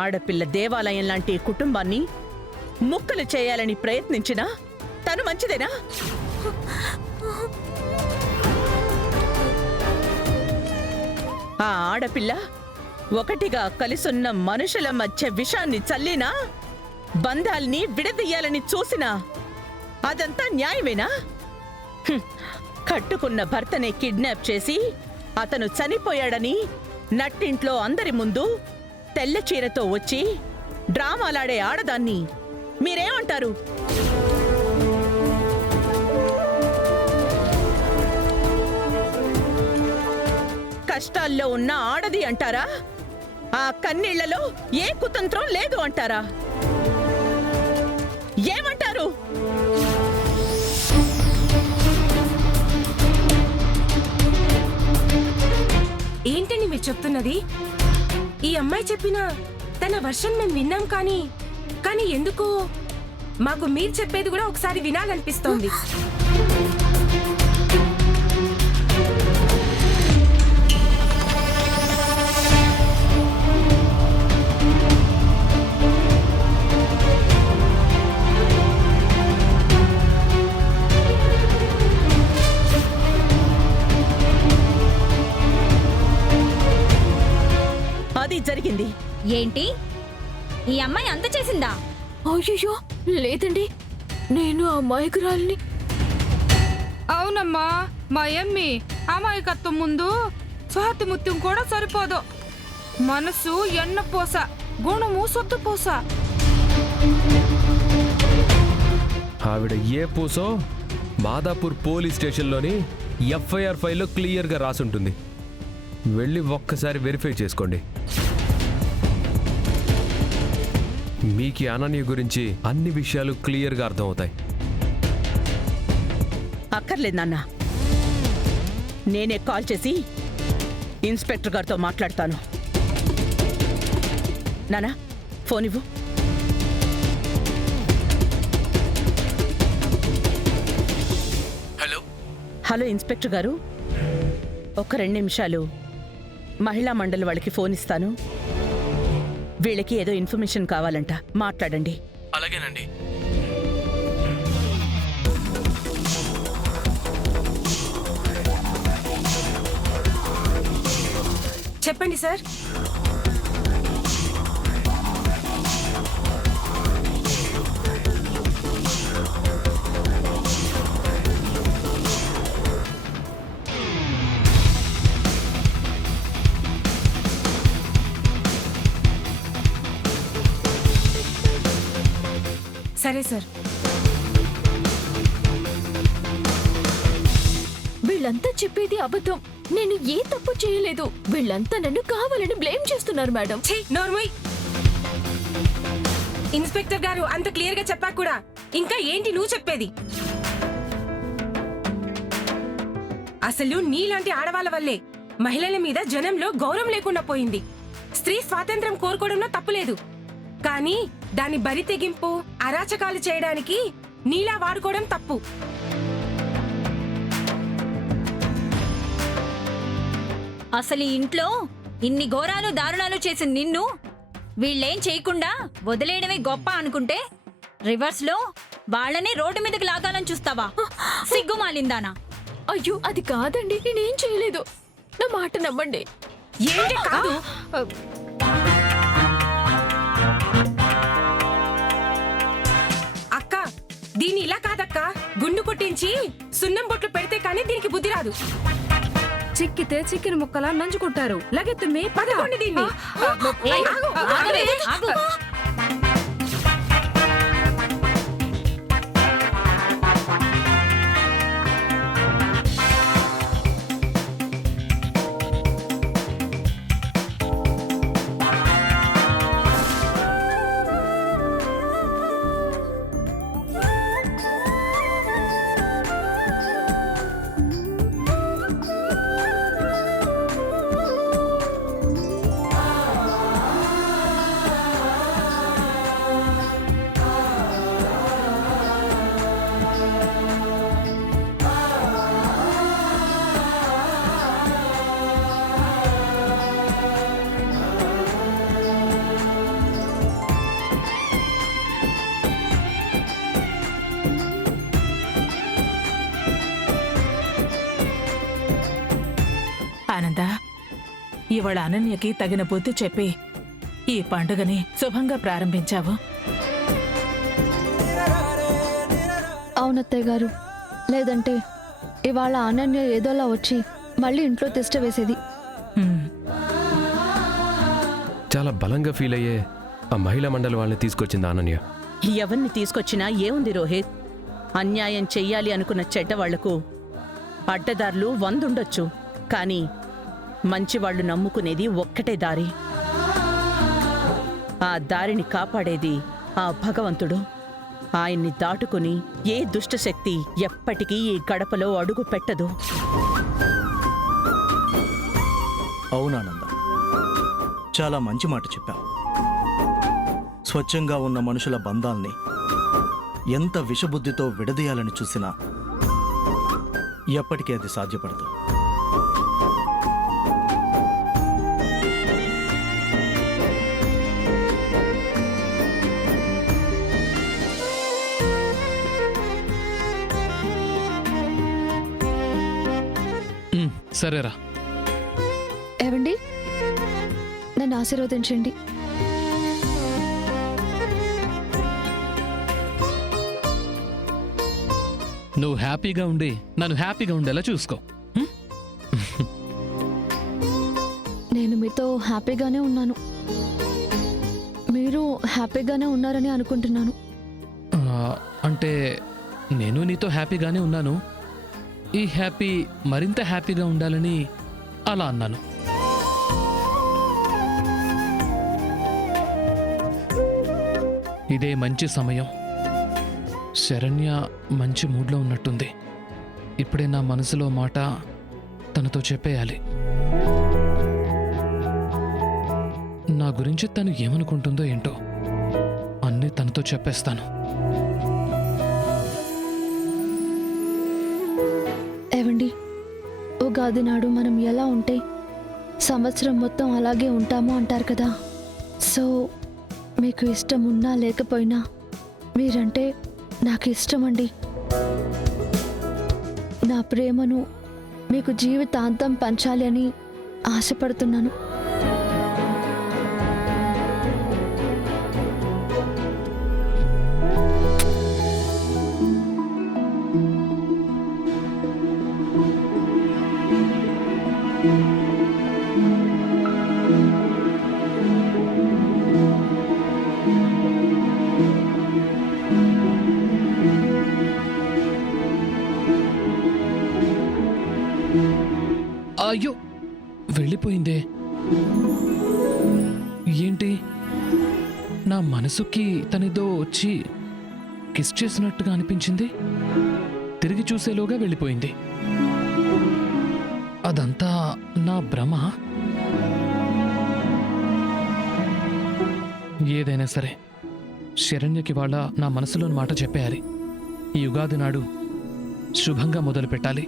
ఆడపిల్ల దేవాలయం లాంటి కుటుంబాన్ని ముక్కలు చేయాలని ప్రయత్నించినా తను మంచిదేనా? ఆ ఆడపిల్ల ఒకటిగా కలిసున్న మనుషుల మధ్య విషాన్ని చల్లినా, బంధాల్ని విడదీయాలని చూసినా అదంతా న్యాయమేనా? కట్టుకున్న భర్తనే కిడ్నాప్ చేసి అతను చనిపోయాడని నట్టింట్లో అందరి ముందు తెల్ల చీరతో వచ్చి డ్రామాలాడే ఆడదాన్ని మీరేమంటారు? కష్టాల్లో ఉన్న ఆడది అంటారా? ఆ కన్నీళ్లలో ఏ కుతంత్రం లేదు అంటారా? ఏమంటారు? ఏంటని మీరు చెప్తున్నది? ఈ అమ్మాయి చెప్పిన తన వర్షన్ మేము విన్నాం, కానీ ఎందుకు మాకు మీరు చెప్పేది కూడా ఒకసారి వినాలనిపిస్తోంది. అది జరిగింది. ఏంటి? ఈ అమ్మాయి అంత చేసిందా? అయ్యో లేదండి, నేను అమాయకురాలిని. అవునమ్మా, మా యమ్మి అమాయకత్వం ముందు స్వాతిముత్యం కూడా సరిపోదు. మనసు ఎన్నపూస, గుణము సొత్తుపూస. ఆవిడ ఏ పూసో మాదాపూర్ పోలీస్ స్టేషన్లోని ఎఫ్ఐఆర్ ఫైల్లో క్లియర్గా రాసుంటుంది. వెళ్ళి ఒక్కసారి వెరిఫై చేసుకోండి. మీకు అనన్య గురించి అన్ని విషయాలు క్లియర్గా అర్థమవుతాయి. అక్కర్లేదు నాన్న, నేనే కాల్ చేసి ఇన్స్పెక్టర్ గారితో మాట్లాడతాను. నానా, ఫోన్ ఇవ్వు. హలో హలో ఇన్స్పెక్టర్ గారు, ఒక 2 నిమిషాలు మహిళా మండలి వాళ్ళకి ఫోన్ ఇస్తాను. వీళ్ళకి ఏదో ఇన్ఫర్మేషన్ కావాలంట, మాట్లాడండి. అలాగేనండి. చెప్పండి సార్. సరే సార్. వీళ్ళంతా చెప్పేది అబద్ధం. నేను ఏ తప్పు చేయలేదు. వీళ్ళంతా నన్ను కావాలని బ్లేమ్ చేస్తున్నారు మేడం. నోర్మోయ్. ఇన్స్పెక్టర్ గారు అంత క్లియర్ గా చెప్పాక కూడా ఇంకా ఏంటి నువ్వు చెప్పేది? అసలు నీలాంటి ఆడవాళ్ళ వల్లే మహిళల మీద జనంలో గౌరవం లేకుండా పోయింది. స్త్రీ స్వాతంత్రం కోరుకోవడంలో తప్పులేదు, కానీ దాని బరి తెగింపు, అరాచకాలు చేయడానికి నీలా వాడుకోవడం తప్పు. అసలు ఈ ఇంట్లో ఇన్ని ఘోరాలు దారుణాలు చేసిన నిన్ను వీళ్ళేం చేయకుండా వదిలేయడమే గొప్ప అనుకుంటే రివర్స్ లో వాళ్ళని రోడ్డు మీదకి లాగాలని చూస్తావా? సిగ్గుమాలిందానా? అయ్యో అది కాదండి, నేనేం చేయలేదు. నా మాట నమ్మండి. ఏంటి కాదు? అక్క, దీని ఇలా కాదక్క. గుండు కొట్టించి సున్నం బొట్లు పెడితే కానీ దీనికి బుద్ధి రాదు. చిక్కితే చిక్కిన ముక్కలా నంచుకుంటారు. లగెత్తుమ్మి పదకొండి దీన్ని. ఏయ్, ఆగవే, ఆగు. ఆనంద, ఇవాళ అనన్యకి తగిన బుద్ధి చెప్పి ఈ పండుగని శుభంగా ప్రారంభించావు. అవునత్తయ్య గారు, లేదంటే ఇవాళ అనన్య ఏదోలా వచ్చి మళ్ళీ ఇంట్లో తిష్ట వేసేది. హ్మ్. చాలా బలంగా ఫీల్ అయ్యే ఆ మహిళా మండలి వాళ్ళని తీసుకొచ్చింది అనన్య. ఎవరిని తీసుకొచ్చినా ఏముంది రోహిత్, అన్యాయం చెయ్యాలి అనుకున్న చెడ్డవాళ్లకు అడ్డదారులు 100 ఉండొచ్చు, కానీ మంచివాళ్లు నమ్ముకునేది ఒక్కటే దారి. ఆ దారిని కాపాడేది ఆ భగవంతుడు. ఆయన్ని దాటుకుని ఏ దుష్టశక్తి ఎప్పటికీ ఈ గడపలో అడుగు పెట్టదు. అవునానంద, చాలా మంచి మాట చెప్పావు. స్వచ్ఛంగా ఉన్న మనుషుల బంధాల్ని ఎంత విషబుద్ధితో విడదీయాలని చూసినా ఎప్పటికీ అది సాధ్యపడదు. సరేరా. ఏవండి, నన్ను ఆశీర్వదించండి. నువ్వు హ్యాపీగా ఉండి నన్ను హ్యాపీగా ఉండేలా చూసుకో. నేను మీతో హ్యాపీగానే ఉన్నాను, మీరు హ్యాపీగానే ఉన్నారని అనుకుంటున్నాను. అంటే నేను నీతో హ్యాపీగానే ఉన్నాను. ఈ హ్యాపీ మరింత హ్యాపీగా ఉండాలని అలా అన్నాను. ఇదే మంచి సమయం. శరణ్య మంచి మూడ్లో ఉన్నట్టుంది. ఇప్పుడే నా మనసులో మాట తనతో చెప్పేయాలి. నా గురించి తను ఏమనుకుంటుందో ఏంటో అన్నీ తనతో చెప్పేస్తాను. ఏవండి, ఉగాది నాడు మనం ఎలా ఉంటే సంవత్సరం మొత్తం అలాగే ఉంటాము అంటారు కదా. సో మీకు ఇష్టం ఉన్నా లేకపోయినా మీరంటే నాకు ఇష్టమండి. నా ప్రేమను మీకు జీవితాంతం పంచాలి అని ఆశపడుతున్నాను. అయ్యో, వెళ్ళిపోయిందే. ఏంటి, నా మనసుకి తనేదో వచ్చి కిస్ చేసినట్టుగా అనిపించింది. తిరిగి చూసేలోగా వెళ్ళిపోయింది. అదంతా నా భ్రమ. ఏదైనా సరే శరణ్యకి వాళ్ళ నా మనసులోని మాట చెప్పేయాలి. ఈ యుగాది నాడు శుభంగా మొదలు పెట్టాలి.